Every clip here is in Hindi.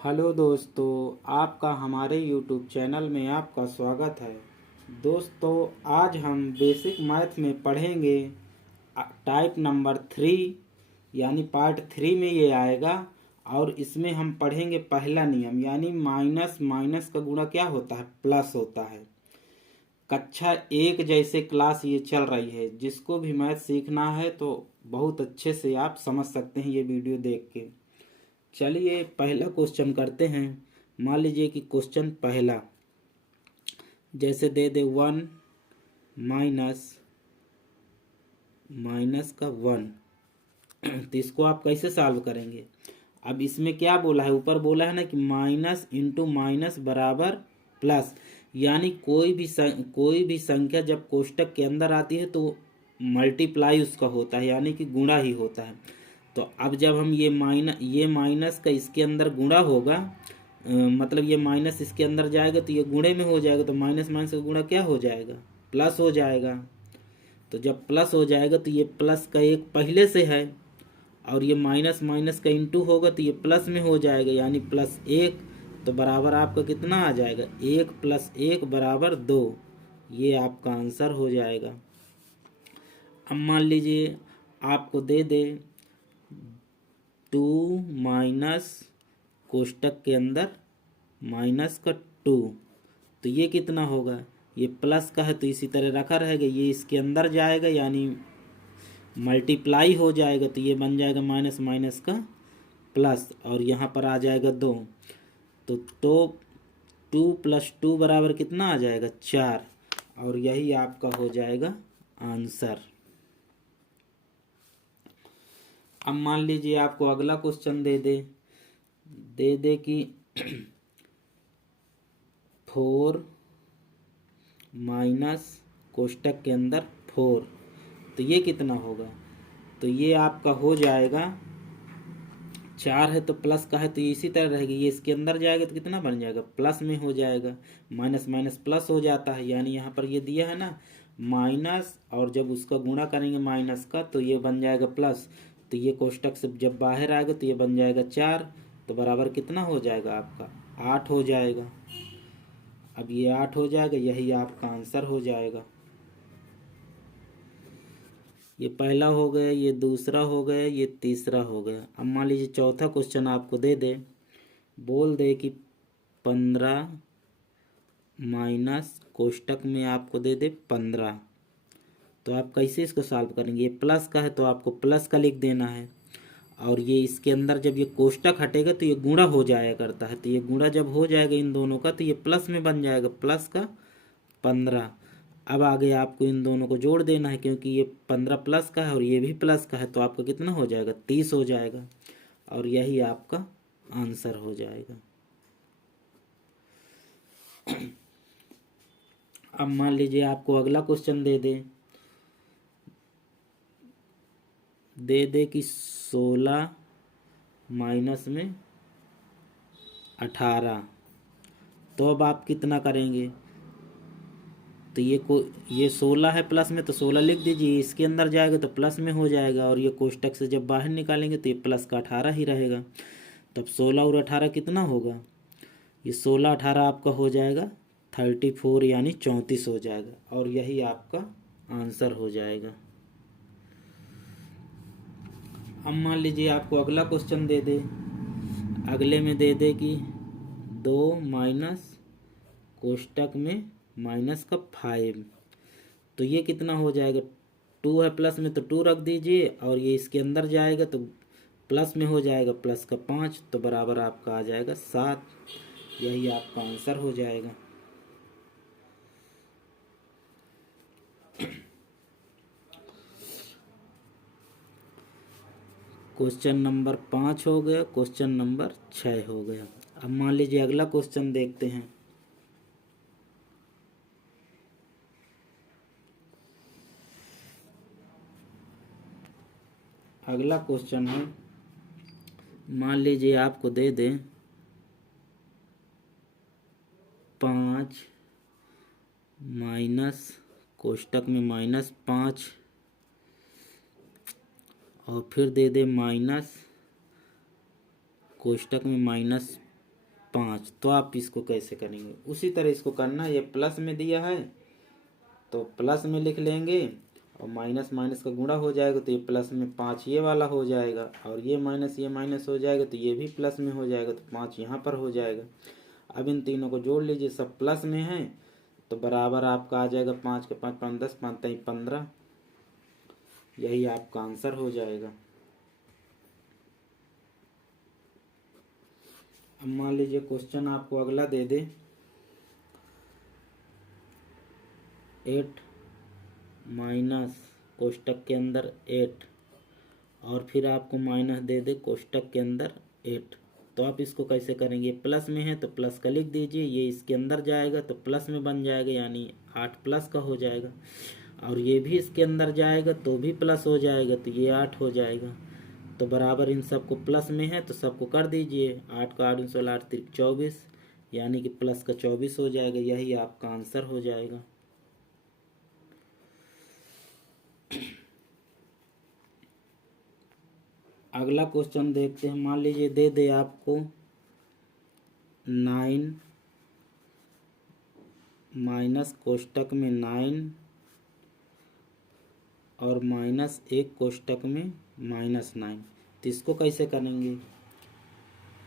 हेलो दोस्तों, आपका हमारे यूट्यूब चैनल में आपका स्वागत है। दोस्तों, आज हम बेसिक मैथ में पढ़ेंगे टाइप नंबर 3 यानी पार्ट 3 में ये आएगा। और इसमें हम पढ़ेंगे पहला नियम यानी माइनस माइनस का गुणा क्या होता है, प्लस होता है। कक्षा 1 जैसे क्लास ये चल रही है, जिसको भी मैथ सीखना है तो बहुत अच्छे से आप समझ सकते हैं ये वीडियो देख के। चलिए पहला क्वेश्चन करते हैं। मान लीजिए कि क्वेश्चन पहला जैसे दे दे 1 माइनस माइनस का 1 तो इसको आप कैसे सॉल्व करेंगे। अब इसमें क्या बोला है, ऊपर बोला है ना कि माइनस इंटू माइनस बराबर प्लस, यानी कोई भी संख्या जब कोष्टक के अंदर आती है तो मल्टीप्लाई उसका होता है, यानी कि गुणा ही होता है। तो अब जब हम ये माइनस का इसके अंदर गुणा होगा, मतलब ये माइनस इसके अंदर जाएगा तो ये गुणे में हो जाएगा, तो माइनस माइनस का गुणा क्या हो जाएगा, प्लस हो जाएगा। तो जब प्लस हो जाएगा तो ये प्लस का एक पहले से है, और ये माइनस माइनस का इंटू होगा तो ये प्लस में हो जाएगा, यानी प्लस 1। तो बराबर आपका कितना आ जाएगा, 1 + 1 बराबर 2। ये आपका आंसर हो जाएगा। अब मान लीजिए आपको दे दे 2 माइनस कोष्टक के अंदर माइनस का 2, तो ये कितना होगा, ये प्लस का है तो इसी तरह रखा रहेगा, ये इसके अंदर जाएगा यानी मल्टीप्लाई हो जाएगा, तो ये बन जाएगा माइनस माइनस का प्लस, और यहाँ पर आ जाएगा 2। तो 2 + 2 बराबर कितना आ जाएगा, 4। और यही आपका हो जाएगा आंसर। अब मान लीजिए आपको अगला क्वेश्चन दे दे कि 4 माइनस कोष्टक के अंदर 4, तो ये कितना होगा। तो ये आपका हो जाएगा, 4 है तो प्लस का है तो ये इसी तरह रहेगी, ये इसके अंदर जाएगा तो कितना बन जाएगा, प्लस में हो जाएगा। माइनस माइनस प्लस हो जाता है, यानी यहाँ पर ये दिया है ना माइनस, और जब उसका गुणा करेंगे माइनस का तो ये बन जाएगा प्लस। तो ये कोष्टक से जब बाहर आएगा तो ये बन जाएगा 4, तो बराबर कितना हो जाएगा आपका, 8 हो जाएगा। अब ये 8 हो जाएगा, यही आपका आंसर हो जाएगा। ये पहला हो गया, ये दूसरा हो गया, ये तीसरा हो गया। अब मान लीजिए चौथा क्वेश्चन आपको दे बोल दे कि 15 माइनस कोष्टक में आपको दे 15, तो आप कैसे इसको सॉल्व करेंगे। ये प्लस का है तो आपको प्लस का लिख देना है, और ये इसके अंदर जब ये कोष्टक हटेगा तो ये गुणा हो जाया करता है, तो ये गुणा जब हो जाएगा इन दोनों का तो ये प्लस में बन जाएगा, प्लस का 15। अब आगे आपको इन दोनों को जोड़ देना है, क्योंकि ये 15 प्लस का है और ये भी प्लस का है, तो आपका कितना हो जाएगा, 30 हो जाएगा। और यही आपका आंसर हो जाएगा। अब मान लीजिए आपको अगला क्वेश्चन दे कि 16 माइनस में 18, तो अब आप कितना करेंगे। तो ये 16 है प्लस में, तो 16 लिख दीजिए, इसके अंदर जाएगा तो प्लस में हो जाएगा, और ये कोष्टक से जब बाहर निकालेंगे तो ये प्लस का 18 ही रहेगा। तब 16 और 18 कितना होगा, ये 16 18 आपका हो जाएगा 34, यानी 34 हो जाएगा, और यही आपका आंसर हो जाएगा। अब मान लीजिए आपको अगला क्वेश्चन अगले में दे कि 2 माइनस कोष्टक में माइनस का 5, तो ये कितना हो जाएगा, 2 है प्लस में तो 2 रख दीजिए, और ये इसके अंदर जाएगा तो प्लस में हो जाएगा, प्लस का 5, तो बराबर आपका आ जाएगा 7। यही आपका आंसर हो जाएगा। क्वेश्चन नंबर 5 हो गया, क्वेश्चन नंबर 6 हो गया। अब मान लीजिए अगला क्वेश्चन देखते हैं। अगला क्वेश्चन है, मान लीजिए आपको दे 5 माइनस कोष्टक में -5, और फिर दे माइनस कोष्टक में 5। तो आप इसको कैसे करेंगे? उसी तरह इसको करना, ये प्लस में दिया है तो प्लस में लिख लेंगे और माइनस माइनस का गुणा हो जाएगा तो ये प्लस में 5 ये वाला हो जाएगा, और ये माइनस हो जाएगा तो ये भी प्लस में हो जाएगा, तो 5 यहाँ पर हो जाएगा। अब इन तीनों को जोड़ लीजिए, सब प्लस में है तो बराबर आपका आ जाएगा 5 के 5 5 10 5 3 15। यही आपका आंसर हो जाएगा। अब मान लीजिए क्वेश्चन आपको अगला दे दे 8 माइनस कोष्टक के अंदर 8 और फिर आपको माइनस दे दे कोष्टक के अंदर 8। तो आप इसको कैसे करेंगे? प्लस में है तो प्लस का लिख दीजिए, ये इसके अंदर जाएगा तो प्लस में बन जाएगा, यानी 8 प्लस का हो जाएगा, और ये भी इसके अंदर जाएगा तो भी प्लस हो जाएगा तो ये 8 हो जाएगा। तो बराबर इन सबको प्लस में है तो सबको कर दीजिए, 8 का 8 16 8 3 24, यानी कि प्लस का 24 हो जाएगा। यही आपका आंसर हो जाएगा। अगला क्वेश्चन देखते हैं। मान लीजिए दे दे आपको 9 माइनस कोष्टक में 9 और माइनस 1 कोष्टक में -9। तो इसको कैसे करेंगे?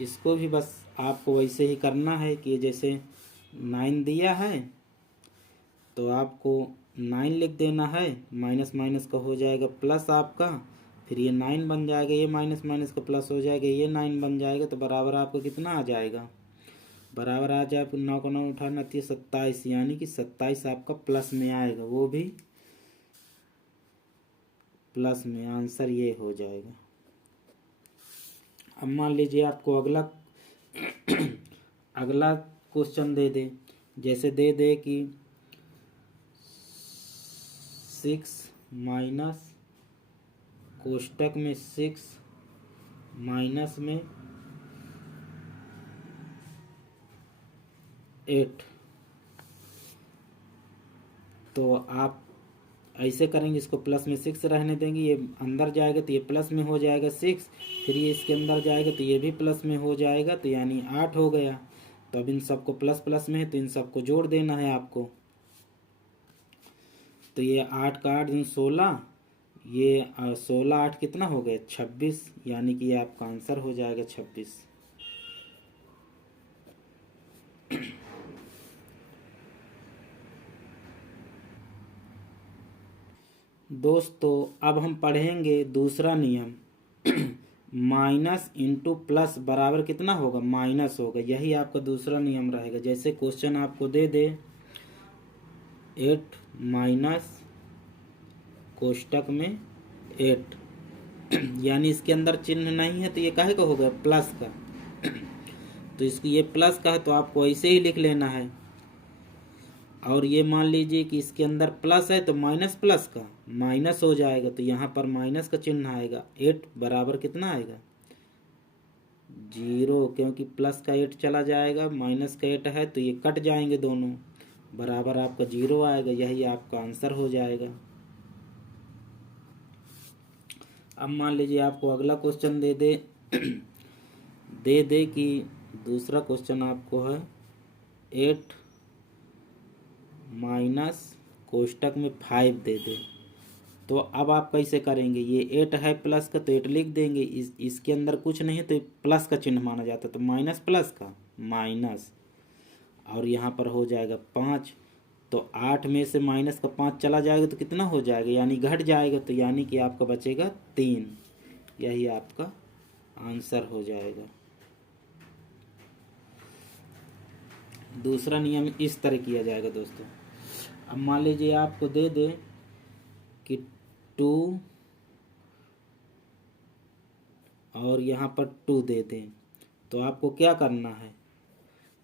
इसको भी बस आपको वैसे ही करना है कि जैसे 9 दिया है तो आपको 9 लिख देना है, माइनस माइनस का हो जाएगा प्लस आपका, फिर ये 9 बन जाएगा, ये माइनस माइनस का प्लस हो जाएगा, ये 9 बन जाएगा, तो बराबर आपको कितना आ जाएगा? बराबर आ जाए 9 को 9 उठाना 27, यानी कि 27 आपका प्लस में आएगा, वो भी प्लस में। आंसर ये हो जाएगा। अब मान लीजिए आपको अगला क्वेश्चन दे दे, जैसे दे दे कि 6 माइनस कोष्टक में 6 माइनस में 8। तो आप ऐसे करेंगे, इसको प्लस में 6 रहने देंगे, ये अंदर जाएगा तो ये प्लस में हो जाएगा 6, फिर ये इसके अंदर जाएगा तो ये भी प्लस में हो जाएगा, तो यानी 8 हो गया। तो अब इन सबको प्लस प्लस में है तो इन सबको जोड़ देना है आपको। तो ये 8 का 8 16, ये 16 8 कितना हो गया? 26, यानी कि ये आपका आंसर हो जाएगा 26। दोस्तों अब हम पढ़ेंगे दूसरा नियम। माइनस इंटू प्लस बराबर कितना होगा? माइनस होगा। यही आपका दूसरा नियम रहेगा। जैसे क्वेश्चन आपको दे दे 8 माइनस कोष्टक में 8, यानी इसके अंदर चिन्ह नहीं है तो ये काहे का हो गया? प्लस का। तो इसकी ये प्लस का है तो आपको ऐसे ही लिख लेना है, और ये मान लीजिए कि इसके अंदर प्लस है तो माइनस प्लस का माइनस हो जाएगा, तो यहाँ पर माइनस का चिन्ह आएगा। 8 बराबर कितना आएगा? 0, क्योंकि प्लस का 8 चला जाएगा, माइनस का 8 है तो ये कट जाएंगे दोनों, बराबर आपका 0 आएगा। यही आपका आंसर हो जाएगा। अब मान लीजिए आपको अगला क्वेश्चन दे दे दे दे कि दूसरा क्वेश्चन आपको है 8 माइनस कोष्टक में 5 दे दे। तो अब आप कैसे करेंगे? ये 8 है प्लस का तो 8 लिख देंगे, इसके अंदर कुछ नहीं है तो प्लस का चिन्ह माना जाता है, तो माइनस प्लस का माइनस, और यहाँ पर हो जाएगा 5। तो 8 में से माइनस का 5 चला जाएगा तो कितना हो जाएगा? यानी घट जाएगा, तो यानी कि आपका बचेगा 3। यही आपका आंसर हो जाएगा। दूसरा नियम इस तरह किया जाएगा दोस्तों। अब मान लीजिए आपको दे दे कि 2 और यहाँ पर 2 दे दें, तो आपको क्या करना है?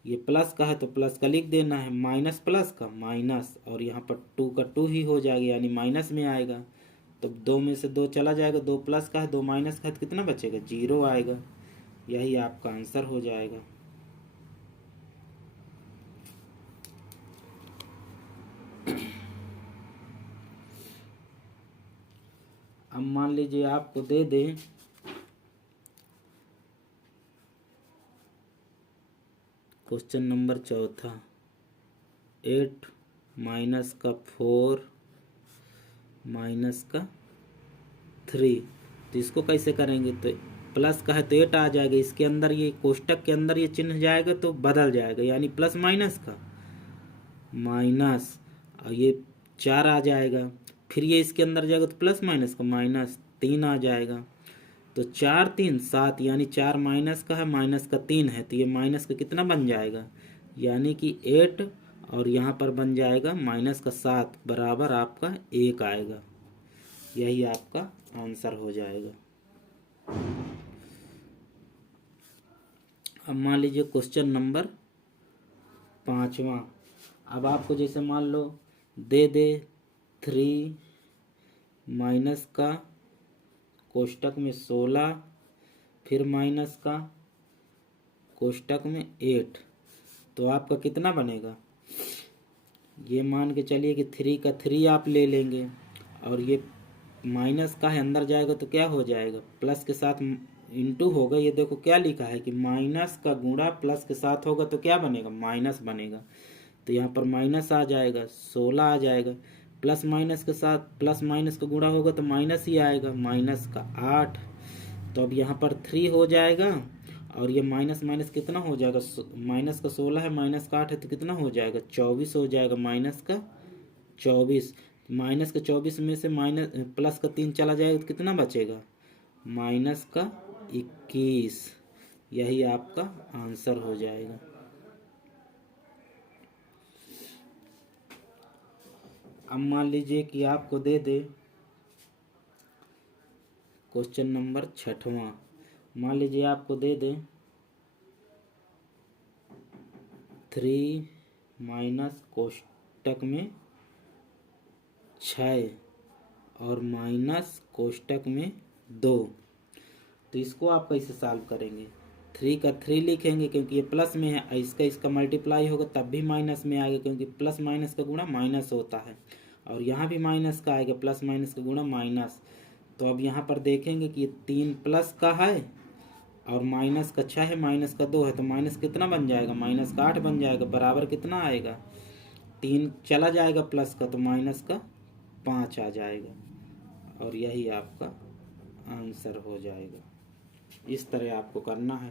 ये प्लस का है तो प्लस का लिख देना है, माइनस प्लस का माइनस, और यहाँ पर 2 का 2 ही हो जाएगा, यानी माइनस में आएगा। तो 2 में से 2 चला जाएगा, 2 प्लस का है 2 माइनस का है तो कितना बचेगा? 0 आएगा। यही आपका आंसर हो जाएगा। अब मान लीजिए आपको दे दें क्वेश्चन नंबर चौथा, 8 माइनस का 4 माइनस का 3, तो इसको कैसे करेंगे? तो प्लस का है तो 8 आ जाएगा, इसके अंदर ये कोष्टक के अंदर ये चिन्ह जाएगा तो बदल जाएगा, यानी प्लस माइनस का माइनस, और ये 4 आ जाएगा, फिर ये इसके अंदर जाएगा तो प्लस माइनस का माइनस 3 आ जाएगा। तो 4 3 7, यानी 4 माइनस का है, माइनस का 3 है, तो ये माइनस का कितना बन जाएगा, यानी कि 8, और यहाँ पर बन जाएगा माइनस का 7 बराबर आपका 1 आएगा। यही आपका आंसर हो जाएगा। अब मान लीजिए क्वेश्चन नंबर 5वां। अब आपको जैसे मान लो दे 3 माइनस का कोष्टक में 16, फिर माइनस का कोष्टक में 8, तो आपका कितना बनेगा? ये मान के चलिए कि 3 का 3 आप ले लेंगे, और ये माइनस का है अंदर जाएगा तो क्या हो जाएगा, प्लस के साथ इंटू होगा। ये देखो क्या लिखा है कि माइनस का गुणा प्लस के साथ होगा तो क्या बनेगा, माइनस बनेगा। तो यहाँ पर माइनस आ जाएगा, 16 आ जाएगा, प्लस माइनस के साथ प्लस माइनस का गुणा होगा तो माइनस ही आएगा, माइनस का 8। तो अब यहाँ पर 3 हो जाएगा, और ये माइनस माइनस कितना हो जाएगा, माइनस का 16 है, माइनस का 8 है, तो कितना हो जाएगा, 24 हो जाएगा, माइनस का 24। माइनस का 24 में से माइनस प्लस का 3 चला जाएगा तो कितना बचेगा, माइनस का 21। यही आपका आंसर हो जाएगा। अब मान लीजिए कि आपको दे दे क्वेश्चन नंबर 6वां। मान लीजिए आपको दे दे 3 माइनस कोष्टक में 6 और माइनस कोष्टक में 2, तो इसको आप कैसे सॉल्व करेंगे? 3 का 3 लिखेंगे क्योंकि ये प्लस में है, इसका मल्टीप्लाई होगा तब भी माइनस में आएगा, क्योंकि प्लस माइनस का गुणा माइनस होता है, और यहाँ भी माइनस का आएगा, प्लस माइनस का गुणा माइनस। तो अब यहाँ पर देखेंगे कि 3 प्लस का है और माइनस का 6 है, माइनस का 2 है, तो माइनस कितना बन जाएगा, माइनस का 8 बन जाएगा, बराबर कितना आएगा, 3 चला जाएगा प्लस का तो माइनस का 5 आ जाएगा, और यही आपका आंसर हो जाएगा। इस तरह आपको करना है।